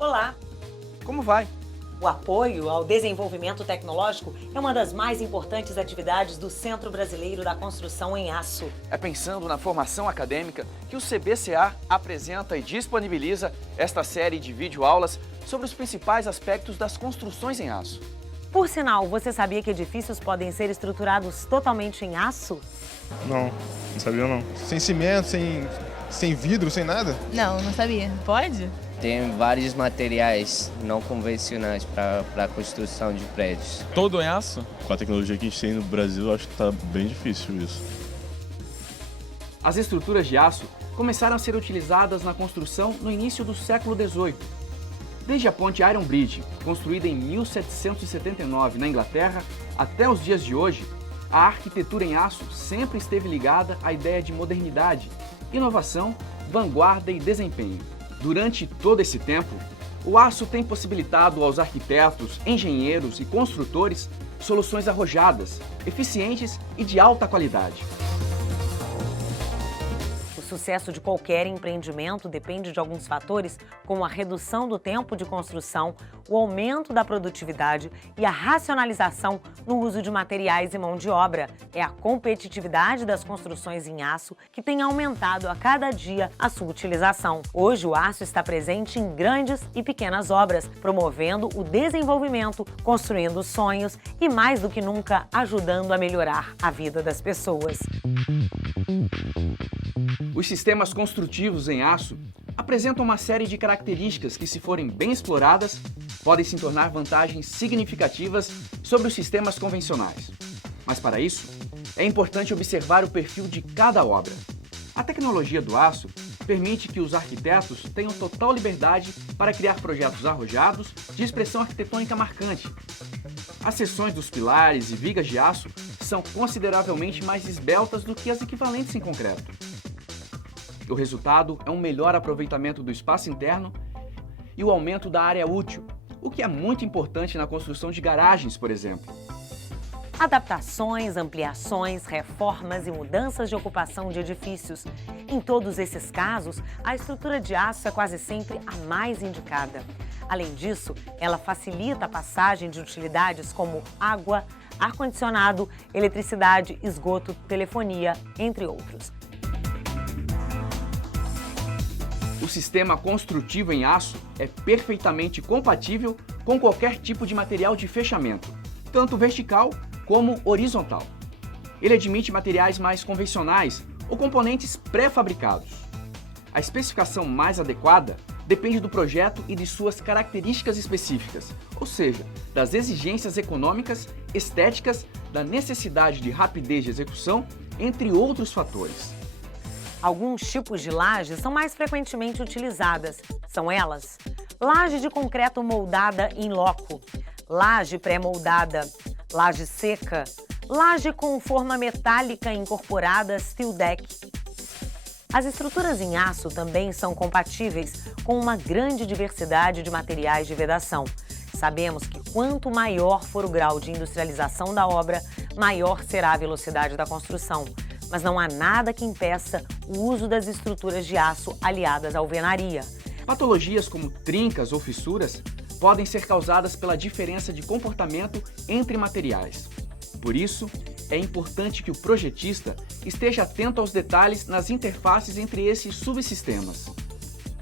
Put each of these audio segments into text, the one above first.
Olá! Como vai? O apoio ao desenvolvimento tecnológico é uma das mais importantes atividades do Centro Brasileiro da Construção em Aço. É pensando na formação acadêmica que o CBCA apresenta e disponibiliza esta série de videoaulas sobre os principais aspectos das construções em aço. Por sinal, você sabia que edifícios podem ser estruturados totalmente em aço? Não sabia não. Sem cimento, sem vidro, sem nada? Não sabia. Pode? Tem vários materiais não convencionais para a construção de prédios. Todo em aço? Com a tecnologia que a gente tem no Brasil, acho que está bem difícil isso. As estruturas de aço começaram a ser utilizadas na construção no início do século XVIII. Desde a ponte Iron Bridge, construída em 1779 na Inglaterra, até os dias de hoje, a arquitetura em aço sempre esteve ligada à ideia de modernidade, inovação, vanguarda e desempenho. Durante todo esse tempo, o aço tem possibilitado aos arquitetos, engenheiros e construtores soluções arrojadas, eficientes e de alta qualidade. O sucesso de qualquer empreendimento depende de alguns fatores, como a redução do tempo de construção, o aumento da produtividade e a racionalização no uso de materiais e mão de obra. É a competitividade das construções em aço que tem aumentado a cada dia a sua utilização. Hoje, o aço está presente em grandes e pequenas obras, promovendo o desenvolvimento, construindo sonhos e, mais do que nunca, ajudando a melhorar a vida das pessoas. Os sistemas construtivos em aço apresentam uma série de características que, se forem bem exploradas, podem se tornar vantagens significativas sobre os sistemas convencionais. Mas para isso, é importante observar o perfil de cada obra. A tecnologia do aço permite que os arquitetos tenham total liberdade para criar projetos arrojados de expressão arquitetônica marcante. As seções dos pilares e vigas de aço são consideravelmente mais esbeltas do que as equivalentes em concreto. O resultado é um melhor aproveitamento do espaço interno e o aumento da área útil, o que é muito importante na construção de garagens, por exemplo. Adaptações, ampliações, reformas e mudanças de ocupação de edifícios. Em todos esses casos, a estrutura de aço é quase sempre a mais indicada. Além disso, ela facilita a passagem de utilidades como água, ar-condicionado, eletricidade, esgoto, telefonia, entre outros. O sistema construtivo em aço é perfeitamente compatível com qualquer tipo de material de fechamento, tanto vertical como horizontal. Ele admite materiais mais convencionais ou componentes pré-fabricados. A especificação mais adequada depende do projeto e de suas características específicas, ou seja, das exigências econômicas, estéticas, da necessidade de rapidez de execução, entre outros fatores. Alguns tipos de lajes são mais frequentemente utilizadas. São elas: laje de concreto moldada in loco, laje pré-moldada, laje seca, laje com forma metálica incorporada steel deck. As estruturas em aço também são compatíveis com uma grande diversidade de materiais de vedação. Sabemos que quanto maior for o grau de industrialização da obra, maior será a velocidade da construção. Mas não há nada que impeça o uso das estruturas de aço aliadas à alvenaria. Patologias como trincas ou fissuras podem ser causadas pela diferença de comportamento entre materiais. Por isso, é importante que o projetista esteja atento aos detalhes nas interfaces entre esses subsistemas.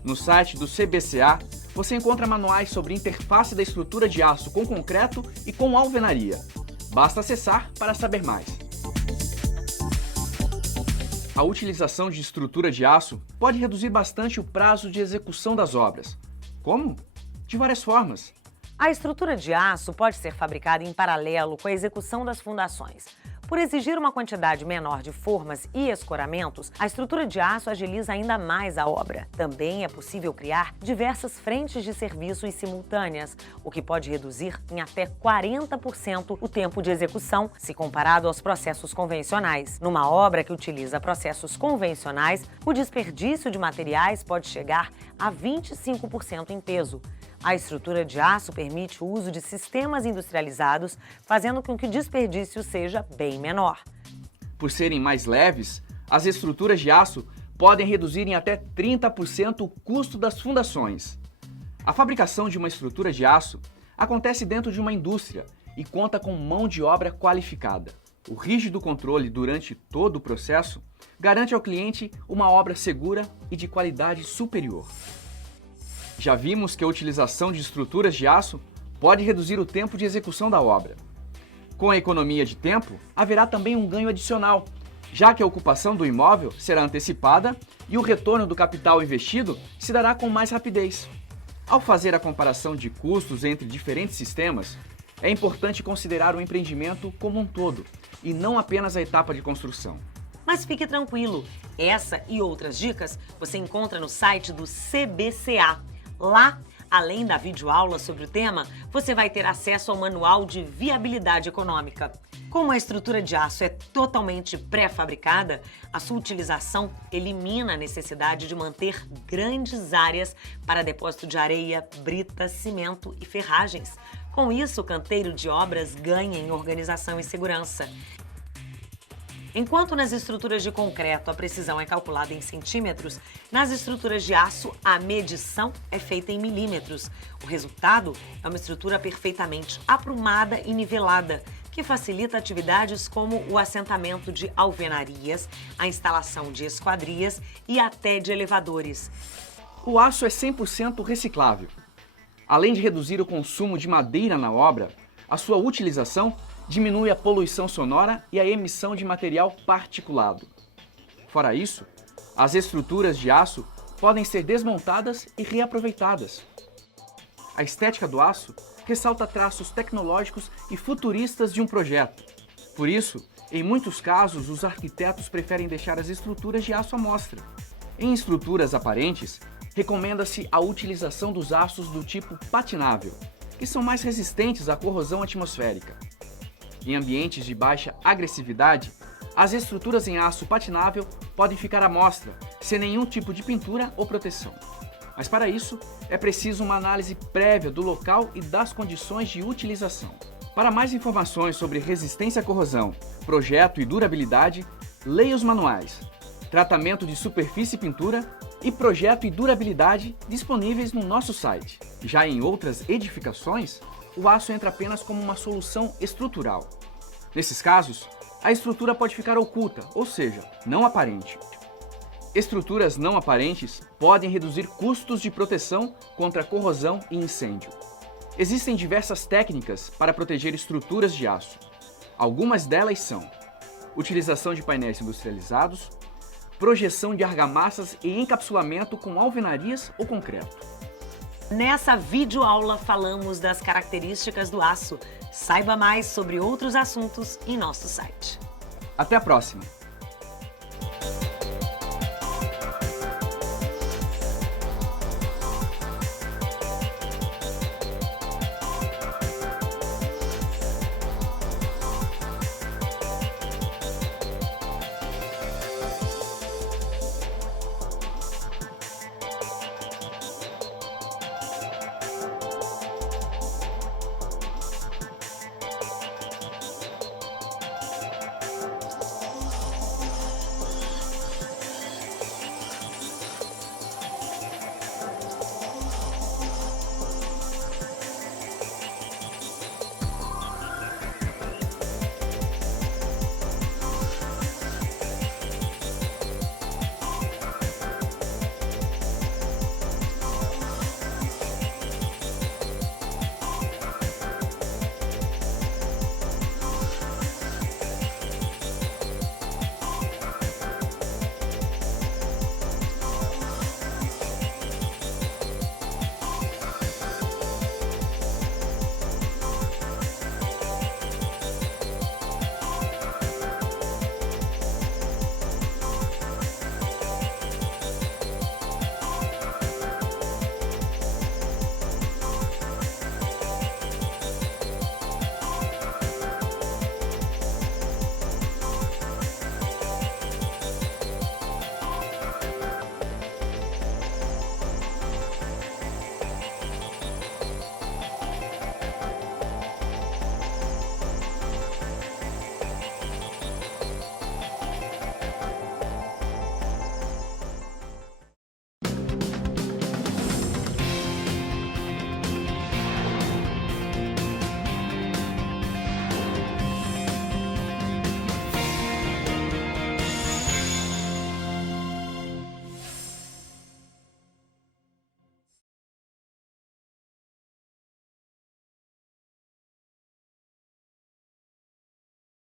No site do CBCA, você encontra manuais sobre interface da estrutura de aço com concreto e com alvenaria. Basta acessar para saber mais. A utilização de estrutura de aço pode reduzir bastante o prazo de execução das obras. Como? De várias formas. A estrutura de aço pode ser fabricada em paralelo com a execução das fundações. Por exigir uma quantidade menor de formas e escoramentos, a estrutura de aço agiliza ainda mais a obra. Também é possível criar diversas frentes de serviços simultâneas, o que pode reduzir em até 40% o tempo de execução, se comparado aos processos convencionais. Numa obra que utiliza processos convencionais, o desperdício de materiais pode chegar a 25% em peso. A estrutura de aço permite o uso de sistemas industrializados, fazendo com que o desperdício seja bem menor. Por serem mais leves, as estruturas de aço podem reduzir em até 30% o custo das fundações. A fabricação de uma estrutura de aço acontece dentro de uma indústria e conta com mão de obra qualificada. O rígido controle durante todo o processo garante ao cliente uma obra segura e de qualidade superior. Já vimos que a utilização de estruturas de aço pode reduzir o tempo de execução da obra. Com a economia de tempo, haverá também um ganho adicional, já que a ocupação do imóvel será antecipada e o retorno do capital investido se dará com mais rapidez. Ao fazer a comparação de custos entre diferentes sistemas, é importante considerar o empreendimento como um todo e não apenas a etapa de construção. Mas fique tranquilo, essa e outras dicas você encontra no site do CBCA. Lá, além da videoaula sobre o tema, você vai ter acesso ao manual de viabilidade econômica. Como a estrutura de aço é totalmente pré-fabricada, a sua utilização elimina a necessidade de manter grandes áreas para depósito de areia, brita, cimento e ferragens. Com isso, o canteiro de obras ganha em organização e segurança. Enquanto nas estruturas de concreto a precisão é calculada em centímetros, nas estruturas de aço a medição é feita em milímetros. O resultado é uma estrutura perfeitamente aprumada e nivelada, que facilita atividades como o assentamento de alvenarias, a instalação de esquadrias e até de elevadores. O aço é 100% reciclável. Além de reduzir o consumo de madeira na obra, a sua utilização diminui a poluição sonora e a emissão de material particulado. Fora isso, as estruturas de aço podem ser desmontadas e reaproveitadas. A estética do aço ressalta traços tecnológicos e futuristas de um projeto. Por isso, em muitos casos, os arquitetos preferem deixar as estruturas de aço à mostra. Em estruturas aparentes, recomenda-se a utilização dos aços do tipo patinável, que são mais resistentes à corrosão atmosférica. Em ambientes de baixa agressividade, as estruturas em aço patinável podem ficar à mostra, sem nenhum tipo de pintura ou proteção. Mas para isso, é preciso uma análise prévia do local e das condições de utilização. Para mais informações sobre resistência à corrosão, projeto e durabilidade, leia os manuais, tratamento de superfície e pintura e projeto e durabilidade disponíveis no nosso site. Já em outras edificações, o aço entra apenas como uma solução estrutural. Nesses casos, a estrutura pode ficar oculta, ou seja, não aparente. Estruturas não aparentes podem reduzir custos de proteção contra corrosão e incêndio. Existem diversas técnicas para proteger estruturas de aço. Algumas delas são utilização de painéis industrializados, projeção de argamassas e encapsulamento com alvenarias ou concreto. Nessa videoaula falamos das características do aço. Saiba mais sobre outros assuntos em nosso site. Até a próxima!